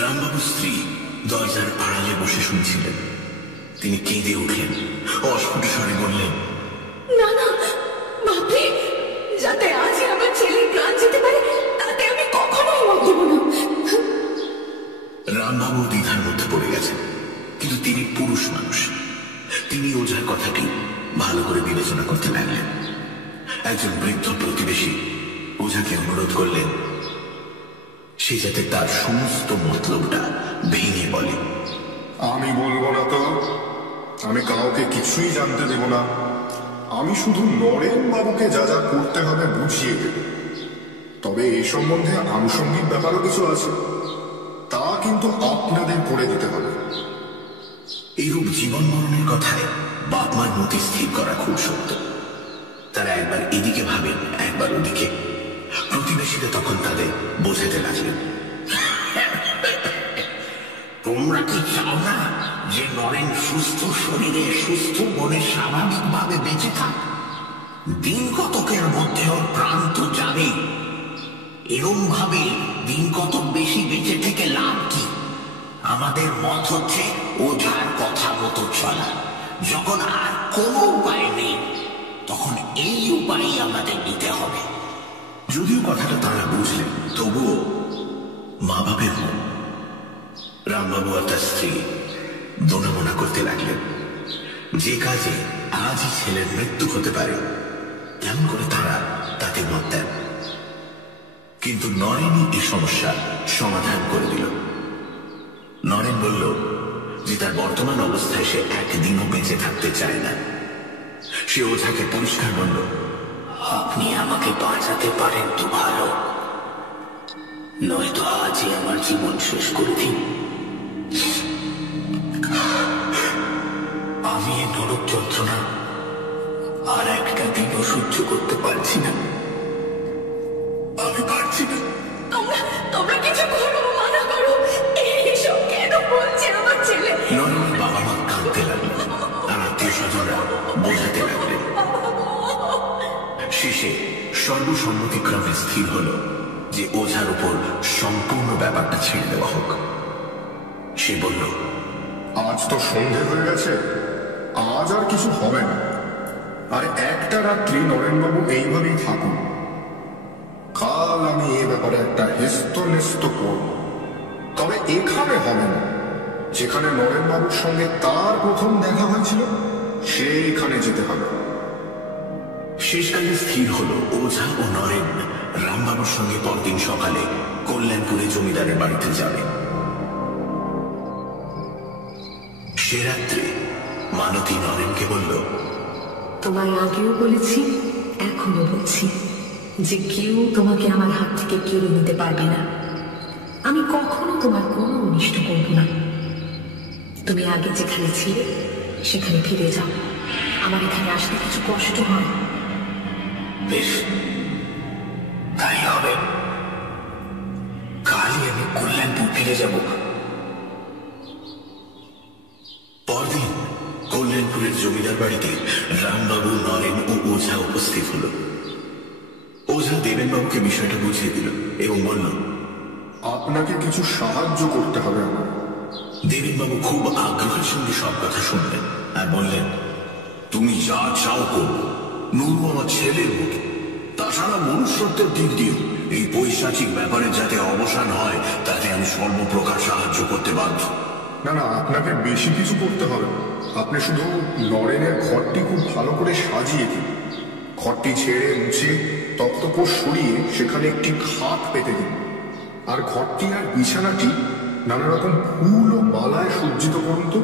রামবাবুর স্ত্রী দরজার আড়ালে বসে শুনছিলেন। তিনি কেঁদে উঠলেন, অস্ফুট স্বরে বললেন, না না বাপরে, যাতে আজই আমার ছেলের প্রাণ যেতে পারে তাতে আমি কখনোই মত দেব না। রামবাবু দ্বিধার মধ্যে পড়ে গেছেন, কিন্তু তিনি পুরুষ মানুষ। তিনি ওঝার কথাটি ভালো করে বিবেচনা করতে লাগলেন। একজন বৃদ্ধ প্রতিবেশী ওঝাকে অনুরোধ করলেন সে যাতে তার সমস্ত মতলবটা ভেঙে বলে। আমি বলবো না তো, আমি কাউকে কিছুই জানতে দেব না। আমি শুধু নরেনবাবুকে যা যা করতে হবে বুঝিয়ে দেব। তবে এ সম্বন্ধে আনুষঙ্গিক ব্যাপারও কিছু আছে, তা কিন্তু আপনাদের করে দিতে হবে। এইরূপ জীবন মরণের কথায় বাপ মার মতি স্থির করা খুব শক্ত। তারা একবার এদিকে ভাবেন, একবার ওদিকে। প্রতিবেশীরা তখন তাদের বোঝাতে লাগলেন, তোমরা কি চাও না যে নরেন সুস্থ শরীরে সুস্থ মনে স্বাভাবিকভাবে বেঁচে থাক? দিন কতকের মধ্যে ওর প্রাণ তো যাবে। এরম ভাবে দিন কত বেশি বেঁচে থেকে লাভ কি? আমাদের মত হচ্ছে ওঝার কথা মতো চলা। যখন আর কোনো উপায় নেই তখন এই উপায়ই আমাদের নিতে হবে। যদিও কথাটা তারা বুঝলেন, তবুও মা বাপের মন। রামবাবু আর তার স্ত্রী দোনামোনা করতে লাগলেন যে কাজে আজই ছেলের মৃত্যু হতে পারে কেমন করে তারা তাতে মত দেন। কিন্তু নরেনই এই সমস্যা সমাধান করে দিল। নরেন বলল যে তার বর্তমান অবস্থায় সে একদিনও বেঁচে থাকতে চায় না। সে ওঝাকে পরিষ্কার বলল, আপনি আমাকে বাঁচাতে পারেন তো ভালো, নয়তো আজই আমার জীবন শেষ করে দিন। আমি এই নরক যন্ত্রণা আর একটা দিনও সহ্য করতে পারছি না। আমি পারছি না। তোমরা কিছু করো, মানা করো। এইসব কেন বলছে আমার ছেলে? নরেনের বাবা মা কাঁদতে লাগলেন, আর আত্মীয় স্বজনরা বোঝাতে লাগলেন। শেষে সর্বসম্মতিক্রমে স্থির হল যে ওঝার উপর সম্পূর্ণ ব্যাপারটা ছেড়ে দেওয়া হোক। সে বলল, আজ তো সন্ধে হয়ে গেছে, আজ আর কিছু হবে না। আর একটা রাত্রি নরেনবাবু এইভাবেই থাকুন। কাল আমি এ ব্যাপারে একটা হেস্ত নেস্ত করব। তবে এখানে হবে না, যেখানে নরেনবাবুর সঙ্গে তার প্রথম দেখা হয়েছিল সেইখানে যেতে হবে। শেষকালে স্থির হলো ওঝা ও নরেন রামবাবুর সঙ্গে পরদিন সকালে কল্যাণপুরে জমিদারের বাড়িতে যাবে। সে রাত্রে মালতী নরেনকে বলল, তোমায় আগেও বলেছি, এখনো বলছি, যে কেউ তোমাকে আমার হাত থেকে কেড়ে নিতে পারবে না। আমি কখনো তোমার কোনো অনিষ্ট করব না। তুমি আগে যেখানে ছিলে সেখানে ফিরে যাও। আমার এখানে আসতে কিছু কষ্ট হয়। বেশ, তাই হবে। কালই আমি কল্যাণপুর ফিরে যাব। পরদিন কল্যাণপুরের জমিদার বাড়িতে রামবাবু, নরেন ও ওঝা উপস্থিত হল। ওঝা দেবেনবাবুকে বিষয়টা বুঝিয়ে দিল এবং বলল, আপনাকে কিছু সাহায্য করতে হবে আমার। দেবেনবাবু খুব আগ্রহের সঙ্গে সব কথা শুনলেন আর বললেন, তুমি যা চাও করবো। নুরু আমার ছেলের মতো। তাছাড়া মনুষ্যত্বের দিক দিয়ে এই পৈশাচিক ব্যাপারে যাতে অবসান হয়, তাতে আমি সর্বপ্রকার সাহায্য করতে বাধ্য। না না, আপনাকে বেশি কিছু করতে হবে না। আপনি শুধু নরেনের ঘরটি খুব ভালো করে সাজিয়ে দিন। ঘরটি ছেড়ে মুছে তক্তপোষ সরিয়ে সেখানে একটি খাট পেতে দিন। আর ঘরটি আর বিছানাটি নানা রকম ফুল ও মালায় সজ্জিত করুন তো।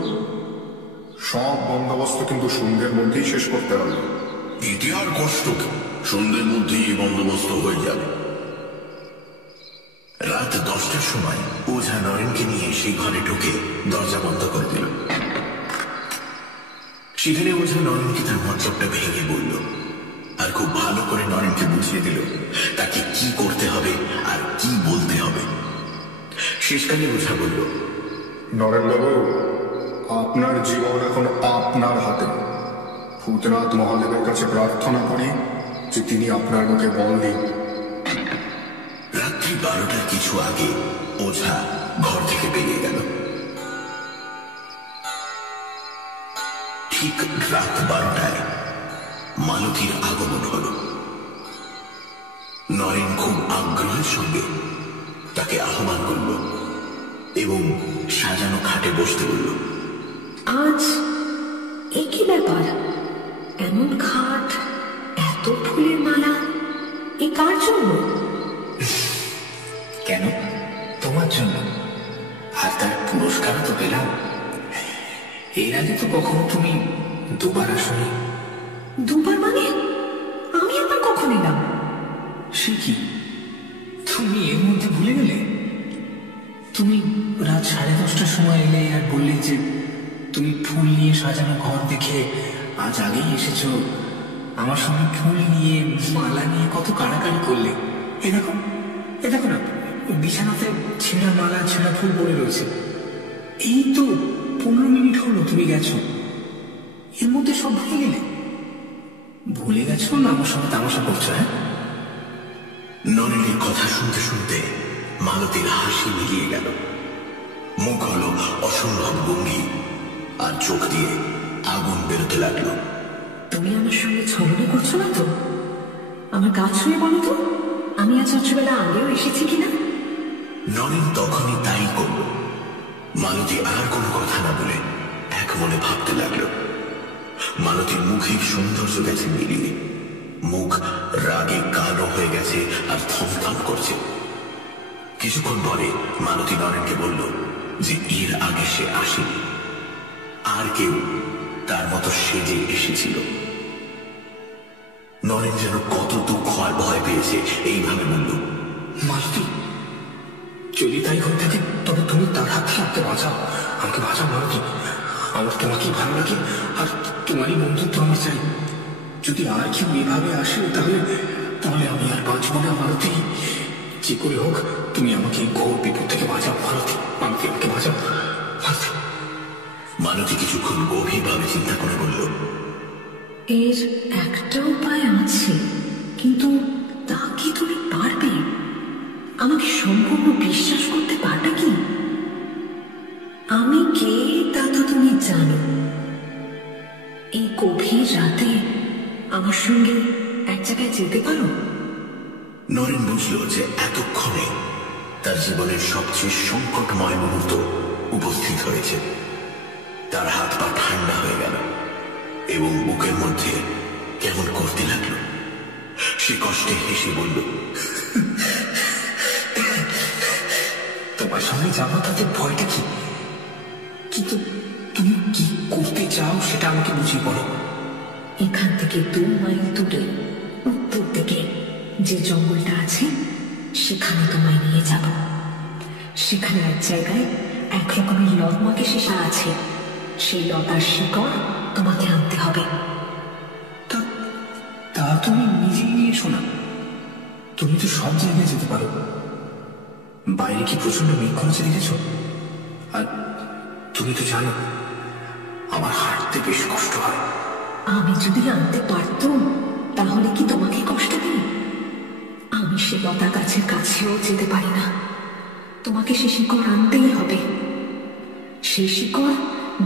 সব বন্দোবস্ত কিন্তু সন্ধ্যের মধ্যেই শেষ করতে হবে। এতে আর কষ্ট কি? সন্ধ্যের মধ্যেই এই বন্দোবস্ত হয়ে যাবে। রাত 10টার সময় ওঝা নরেনকে নিয়ে সেই ঘরে ঢুকে দরজা বন্ধ করে দিল। সেখানে ওঝা নরেনকে তার মতলবটা ভেঙে বলল আর খুব ভালো করে নরেনকে বুঝিয়ে দিল তাকে কি করতে হবে আর কি বলতে হবে। শেষকালে ওঝা বলল, নরেনবাবু, আপনার জীবন এখন আপনার হাতে। ভূতনাথ মহাদেবের কাছে প্রার্থনা করি যে তিনি আপনার মুখে বল দিন। রাত্রি 12টার কিছু আগে ওঝা ঘর থেকে বেরিয়ে গেল। ঠিক রাত 12টায় মালতীর আগমন হল। নরেন খুব আগ্রহের সঙ্গে তাকে আহ্বান করল এবং সাজানো খাটে বসতে বলল। আজ একই ব্যাপার, এমন খাট, এত ফুলের মালা, এ কার জন্য? কেন? তোমার জন্য। আর তার পুরস্কারও তো পেলাম। এর আগে তো কখনো তুমি দুবার আসনি। দুবার মানে? আমি আবার কখন এলাম? সে কি, তুমি এর মধ্যে ভুলে গেলে? তুমি রাত 10:30টার সময় এলে আর বললে যে তুমি ফুল নিয়ে সাজানো ঘর দেখে আজ আগেই এসেছো। আমার সঙ্গে ফুল নিয়ে, মালা নিয়ে কত কাড়াকাড়ি করলে। এ দেখো না, বিছানাতে ছেঁড়া মালা, ছেঁড়া ফুল পড়ে রয়েছে। এই তো 15 মিনিট হলো তুমি গেছো, এর মধ্যে সব ভুলে গেলে? ভুলে গেছো না আমার সঙ্গে তামাশা করছো? হ্যাঁ? নরেনের কথা শুনতে শুনতে মালতীর হাসি মিলিয়ে গেল। মুখ হলো অসম্ভব গম্ভীর আর চোখ দিয়ে আগুন বেরোতে লাগলো। তুমি আমার সঙ্গে ছলনা করছো না তো? আমার গা ছুঁয়ে বলো তো, আমি আজ রাত্রিবেলা আগেও এসেছি কিনা? নরেন তখনই তাই করল। মালতী আর কোনো কথা না বলে এক মনে ভাবতে লাগলো। মালতীর মুখের সৌন্দর্য গেছে মিলিয়ে, মুখ রাগে কালো হয়ে গেছে আর থমথম করছে। কিছুক্ষণ পরে মালতী নরেনকে বলল যে এর আগে সে আসেনি, আর কেউ তার মতো সেজে এসেছিল। নরেন যেন কত দুঃখ আর ভয় পেয়েছে, এইভাবে বলল, মালতী, যদি তাই হয়ে থাকে তবে তুমি তার হাত থেকে আমাকে বাঁচাও। আমাকে বাঁচাও মালতী। আমার তোমাকেই ভালো লাগে আর তোমারই বন্ধুত্ব আমার চাই। যদি আর কেউ এভাবে আসে তাহলে আমি আর বাঁচব না মালতী। যে করে হোক তুমি আমাকে এই ঘোর বিপদ থেকে বাঁচাও মালতী। মালতী, আমাকে বাঁচাও মালতী। মালতী কিছুক্ষণ গভীরভাবে চিন্তা করে বলল, এর একটা উপায় আছে, কিন্তু তা কি তুমি পারবে? আমাকে সম্পূর্ণ বিশ্বাস করতে পারবে কি? কে তা তো তুমি জানো। এই গভীর রাতে আমার সঙ্গে এক জায়গায় যেতে পারো? নরেন বুঝল যে এতক্ষণে তার জীবনের সবচেয়ে সংকটময় মুহূর্ত উপস্থিত হয়েছে। তার হাত পা ঠান্ডা হয়ে গেল এবং বুকের মধ্যে কেমন করতে লাগলো। সে কষ্টে হেসে বলল, তোমার সঙ্গে যাবো তাতে ভয়টা কি? কিন্তু তুমি কি করতে চাও সেটা আমাকে বুঝিয়ে বলো। এখান থেকে 2 মাইল দূরে উত্তর দিকে যে জঙ্গলটা আছে সেখানে তোমায় নিয়ে যাব। সেখানে এক জায়গায় এক রকমের লতাকে শেষা আছে। সেই লতার শিকড় তোমাকে আনতে হবে। তা তুমি নিজেই নিয়ে এসো না। তুমি তো সব জায়গায় যেতে পারো। বাইরে কি প্রচন্ড মেঘ করেছে দেখেছ? আর তুমি তো জানো আমার হাঁটতে বেশ কষ্ট হয়। আমি যদি আনতে পারতাম তাহলে কি তোমাকে কষ্ট দিই? আমি সে লতা গাছের কাছেও যেতে পারি না। তোমাকে সে শিকড় আনতেই হবে। সেই শিকড়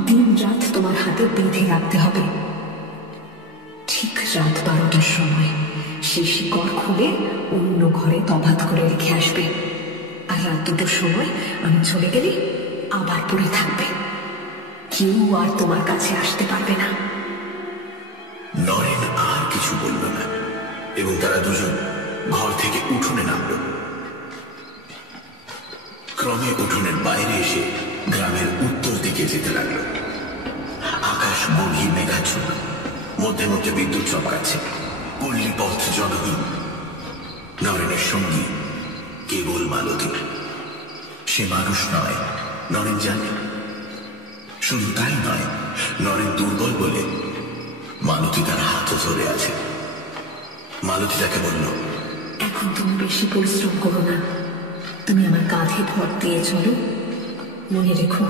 দিন রাত তোমার হাতে বেঁধে রাখতে হবে। ঠিক রাত 12টার সময় সেই শিকড় খুলে অন্য ঘরে তফাৎ করে রেখে আসবে। আর রাত 2টোর সময় আমি চলে গেলে আবার পড়ে থাকবে। কেউ আর তোমার কাছে আসতে পারবে না। নরেন আর কিছু বলল না এবং তারা দুজন ঘর থেকে উঠোনে নামল। ক্রমে উঠোনের বাইরে এসে গ্রামের উত্তর দিকে যেতে লাগলো। আকাশ গভীর মেঘাচ্ছন্ন, মধ্যে মধ্যে বিদ্যুৎ চমকাচ্ছে। পল্লী পথ জনহীন। নরেনের সঙ্গী কেবল মালতী। সে মানুষ নয়, নরেন জানে। শুধু তাই নয়, নরেন দুর্বল বলে মালতী তার হাতও ধরে আছে। মালতী তাকে বলল, এখন তুমি বেশি পরিশ্রম করো না। তুমি আমার কাঁধে ভর দিয়ে চলো। মনে রেখো,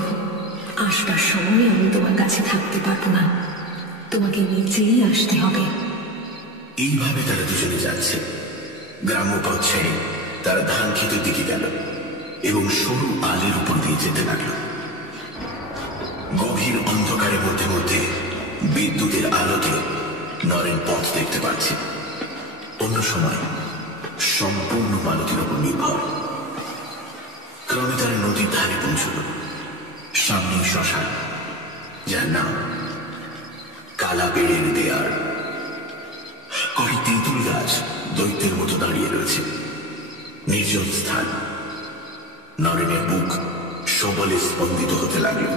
আসবার সময় আমি তোমার কাছে থাকতে পারবো না। তোমাকে নিচেই আসতে হবে। এইভাবে তারা দুজনে যাচ্ছে। গ্রাম্য পথ ছেড়ে তারা ধান ক্ষেতের দিকে গেল এবং সরু আলের উপর দিয়ে যেতে লাগলো। গভীর অন্ধকারের মধ্যে মধ্যে বিদ্যুতের আলোতে নরেন পথ দেখতে পাচ্ছে। অন্য সময় সম্পূর্ণ মালতীর উপর নির্ভর। ক্রমে তারা নদীর ধারে পৌঁছল। সামনেই শ্মশান, যার নাম কালা পেড়ের দেয়ার। কটি তেঁতুল গাছ দৈত্যের মতো দাঁড়িয়ে রয়েছে। নির্জন স্থান। নরেনের বুক সবলে স্পন্দিত হতে লাগল।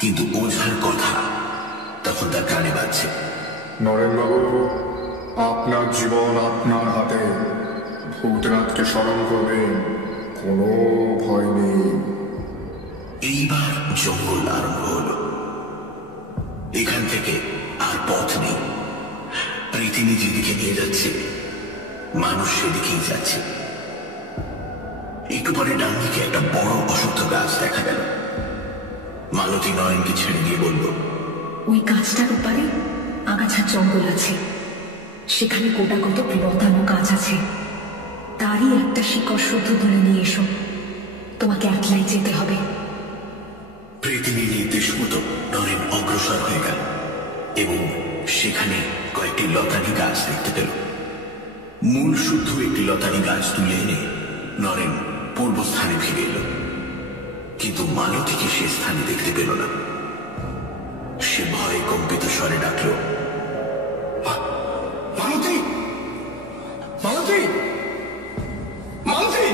কিন্তু ওঝার কথা তখন তার কানে বাজছে। নরেনবাবু, আপনার জীবন আপনার হাতে। ভূতনাথকে স্মরণ করবেন, কোনো ভয় নেই। এইবার জঙ্গল আরম্ভ হল। এখান থেকে আর পথ নেই। পৃথিবী যেদিকে নিয়ে যাচ্ছে মানুষ সেদিকেই যাচ্ছে। একটু পরে ডান দিকে একটা বড় অশ্বত্থ গাছ দেখা গেল। মালতী নয়নকে ছেড়ে দিয়ে বলল, ওই গাছটার উপরে আগাছার জঙ্গল আছে। সেখানে গোটা কত লতানো গাছ আছে। তারই একটা শিকড় শুদ্ধ ধরে নিয়ে এসো। তোমাকে একলাই যেতে হবে। পৃথিবীর নির্দেশ মতো নরেন অগ্রসর হয়ে গেল এবং সেখানে কয়েকটি লতানি গাছ দেখতে পেল। মূল শুদ্ধ একটি লতানি গাছ তুলে এনে নরেন পূর্বস্থানে ফিরে এল। কিন্তু মালতীকে সে স্থানে দেখতে পেল না। সে ভয়ে কম্পিত স্বরে ডাকল, মালতী, মালতী, মালতী।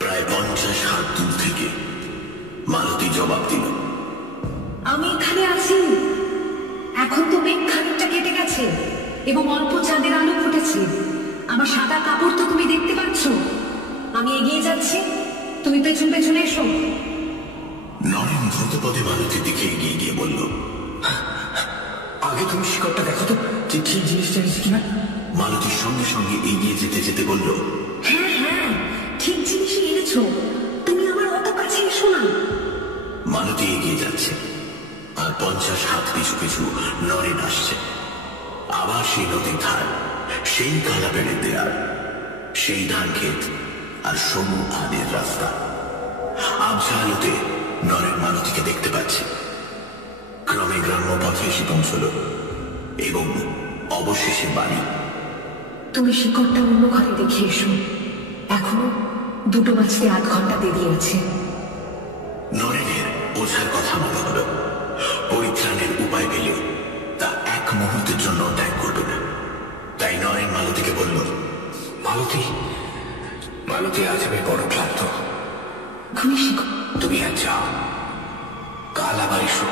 প্রায় 50 হাত দূর থেকে মালতী জবাব দিল, আমি এখানে আছি। এখন তো মেঘ খানিকটা কেটে গেছে এবং অল্প চাঁদের আলো ফুটেছে। আমার সাদা কাপড় তো তুমি দেখতে পাচ্ছ। আমি এগিয়ে যাচ্ছি, তুমি পেছন পেছনে এসো। নরেন দ্রুতপদে মালতীর দিকে এগিয়ে গিয়ে বলল, আগে তুমি শিকড়টা দেখো তো যে ঠিক জিনিসটা এনেছি কিনা। মালতীর সঙ্গে সঙ্গে এগিয়ে যেতে যেতে বলল, হ্যাঁ হ্যাঁ, ঠিক জিনিসই এনেছো। তুমি আমার অত কাছে এসো না। মালতী এগিয়ে যাচ্ছে আর 50 হাত পিছু পিছু নরেন আসছে। আবার সেই নদীর ধার, সেই কালা পেড়ের দেয়াল, সেই ধান ক্ষেত আর সরু আলের রাস্তা। আবছা আলোতে নরেন মালতীকে দেখতে পাচ্ছে। ক্রমে গ্রাম্য পথে এসে পৌঁছল এবং অবশেষে বাড়ি। তুমি শিকড়টা অন্য ঘরে রেখে এসো, এখনো 2টো বাজতে আধ ঘন্টা দেরি আছে। নরেনের ওঝার কথা মনে হল। পরিত্রাণের উপায় পেলে তা এক মুহূর্তের জন্য ত্যাগ করবে না। তাই নরেন মালতীকে বলল, মালতী, মালতী, আজ আমি বড় ক্লান্ত। খুনি শিকড়, তুমি আজ যাও, কাল আবার এসো।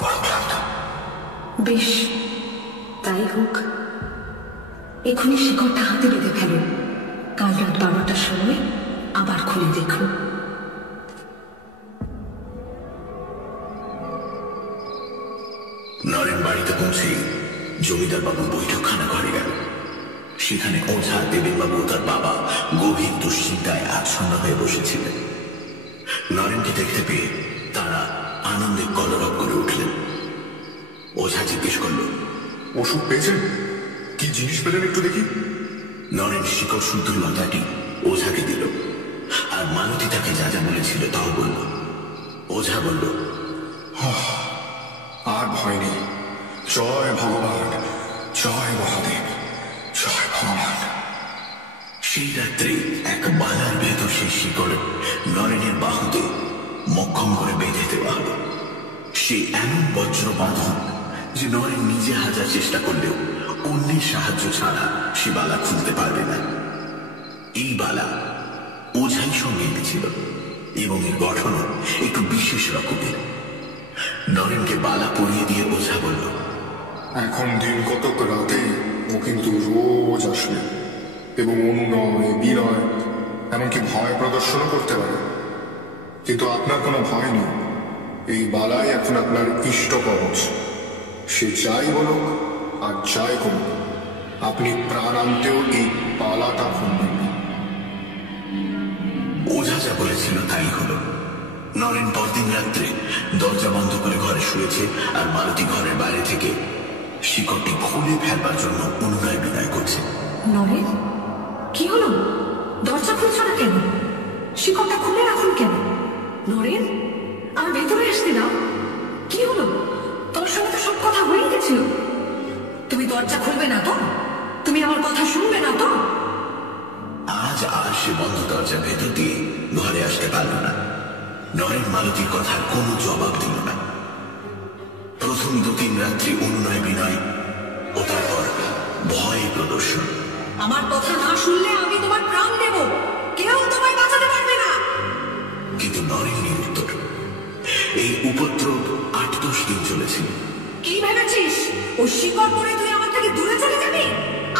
বড় ক্লান্ত। বেশ, তাই হোক। এখনই শিকড়টা হাতে বেঁধে ফেলো, কাল রাত 12টার সময় আবার খুলে দেখো। নরেন বাড়িতে পৌঁছে জমিদার বাবু বৈঠকখানা ঘরে গেল। সেখানে ওঝা দেবেনবাবু ও তার বাবা গভীর দুশ্চিন্তায় আচ্ছন্ন হয়ে বসেছিলেন। নরেনকে দেখতে পেয়ে তারা আনন্দে কলরব করে উঠলেন। ওঝা জিজ্ঞেস করল, ওষুধ পেয়েছেন? কি জিনিস পেলেন একটু দেখি। নরেন শিকড় শুদ্ধ লতাটি ওঝাকে দিল, আর মালতী তাকে যা যা বলেছিল তাও বলল। ওঝা বলল, আর ভয় নেই। জয় ভগবান, জয় মহাদেব, জয় ভগবান। সেই রাত্রে এক বালার ভেতর সেই শিকড় নরেনের বাহুতে মক্ষম করে বেঁধে দেওয়া হল। সে এমন বজ্র বাঁধন যে নরেন নিজে হাজার চেষ্টা করলেও অন্যের সাহায্য ছাড়া সে বালা খুলতে পারবে না। এই বালা ওঝাই সঙ্গে এনেছিল এবং এর গঠনও একটু বিশেষ রকমের। নরেনকে বালা পরিয়ে দিয়ে ওঝা বলল, এখন দিন কতক রাতে ও কিন্তু রোজ আসবে এবং অনুনয়, বিনয়, এমনকি ভয় প্রদর্শনও করতে পারে। কিন্তু আপনার কোনো ভয় নেই। এই বালাই এখন আপনার ইষ্ট কবচ। সে যাই বলুক আর যাই করুক, আপনি প্রাণান্তেও এই বালাটা খুলবেন না। ওঝা যা বলেছিল তাই হলো। নরেন পরদিন রাত্রে দরজা বন্ধ করে ঘরে শুয়েছে, আর মালতী ঘরের বাইরে থেকে শিকড়টি খুলে ফেলবার জন্য অনুনয় বিনয় করছে। নরেন, কি হলো? দরজা খুলছ না কেন? শিকড়টা খুলে রাখুন কেন? নরেন, আমার ভেতরে আসতে দাও। কি হলো? তোমার সঙ্গে তো সব কথা হয়ে গেছিল। তুমি দরজা খুলবে না তো? তুমি আমার কথা শুনবে না তো? আজ আর সে বন্ধ দরজার ভেতর দিয়ে ঘরে আসতে পারল না। নরেন মালতীর কথার কোনো জবাব দিল না। প্রথম 2-3 রাত্রি অনুনয় বিনয় ও তারপর ভয় প্রদর্শন। আমার কথা না শুনলে আমি তোমার প্রাণ দেব, কেউ তোমায় বাঁচাতে পারবে না। কিন্তু নরেন নিরুত্তর। এই উপদ্রব 8-10 দিন চলেছিল। কি ভেবেছিস ও শিকড় পরে তুই আমার থেকে দূরে চলে যাবি?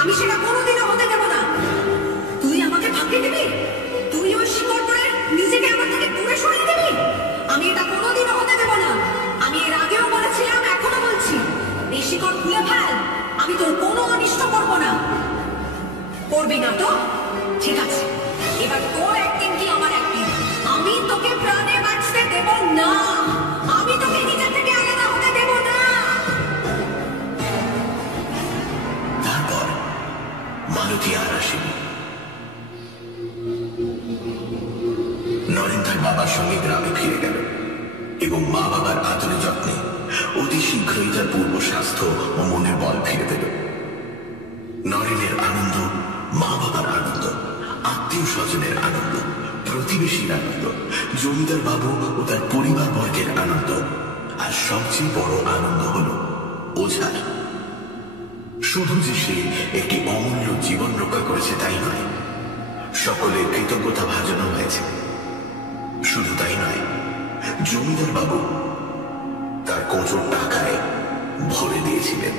আমি সেটা কোনোদিনও হতে দেব না। তুই আমাকে ফাঁকি দিবি? তুই ওই শিকড় পরে নিজেকে আমার থেকে দূরে সরিয়ে দিবি? আমি এটা কোনোদিনও হতে দেব না। আমি এর আগেও বলেছিলাম, এখনো বলছি, এই শিকড় খুলে ফেল। আমি তোর কোনো অনিষ্ট করবো না। করবি না তো? ঠিক আছে, এবার তোর একদিন কি আমার একদিন। আমি তোকে প্রাণে বাঁচতে দেব না। আমি তোকে নিজে থেকে আলাদা হতে দেব না। তারপর মালতী আর আসেনি। নরেন তার বাবার সঙ্গে গ্রামে ফিরে গেল এবং মা বাবার আদরে যত্নে অতি শীঘ্রই তার পূর্ব স্বাস্থ্য ও মনের বল ফিরে পেল। নরেনের আনন্দ, মা বাবার আনন্দ, আত্মীয় স্বজনের আনন্দ, প্রতিবেশীর আনন্দ, জমিদার বাবু ও তার পরিবার বর্গের আনন্দ, আর সবচেয়ে বড় আনন্দ হল ওঝার। শুধু যে সে একটি অমূল্য জীবন রক্ষা করেছে তাই নয়, সকলের কৃতজ্ঞতা ভাজনও হয়েছে। শুধু তাই নয়, জমিদার বাবু তার কোঁচর টাকায় ভরে দিয়েছিলেন।